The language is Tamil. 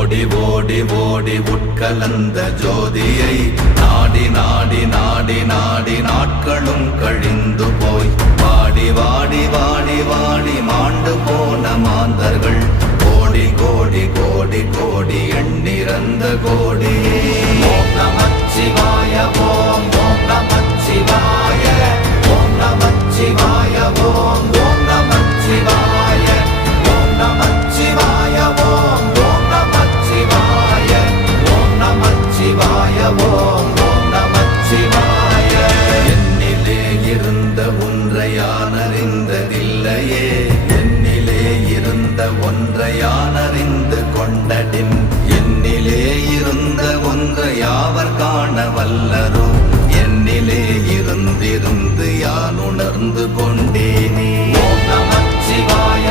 ஓடி ஓடி ஓடி உட்கலந்த ஜோதியை நாடி நாடி நாடி நாடி நாட்களும் கழிந்து போய் வாடி வாடி வாடி வாடி மாண்டு போன மாந்தர்கள் கோடி கோடி கோடி கோடி எண்ணிறந்த கோடி. ஓம் நமச்சிவாய ஓம் ஓம் நமச்சிவாய ஓம் நமச்சிவாய ஓம் ஓம் நமச்சிவாய ஓம் நமச்சிவாய ஓம் ஓம் நமச்சிவாய ஓம் நமச்சிவாய ஓம் ஓம் நமச்சிவாய. என்னிலே இருந்த ஒன்றை யான் அறிந்ததில்லையே, என்னிலே இருந்த ஒன்றை யான் அறிந்து கொண்டடின், என்னிலே இருந்த ஒன்றை யாவர் காண வல்லரோ, என்னிலே இருந்திருந்து யான் உணர்ந்து கொண்டேனே. ஓம் நமச்சிவாய.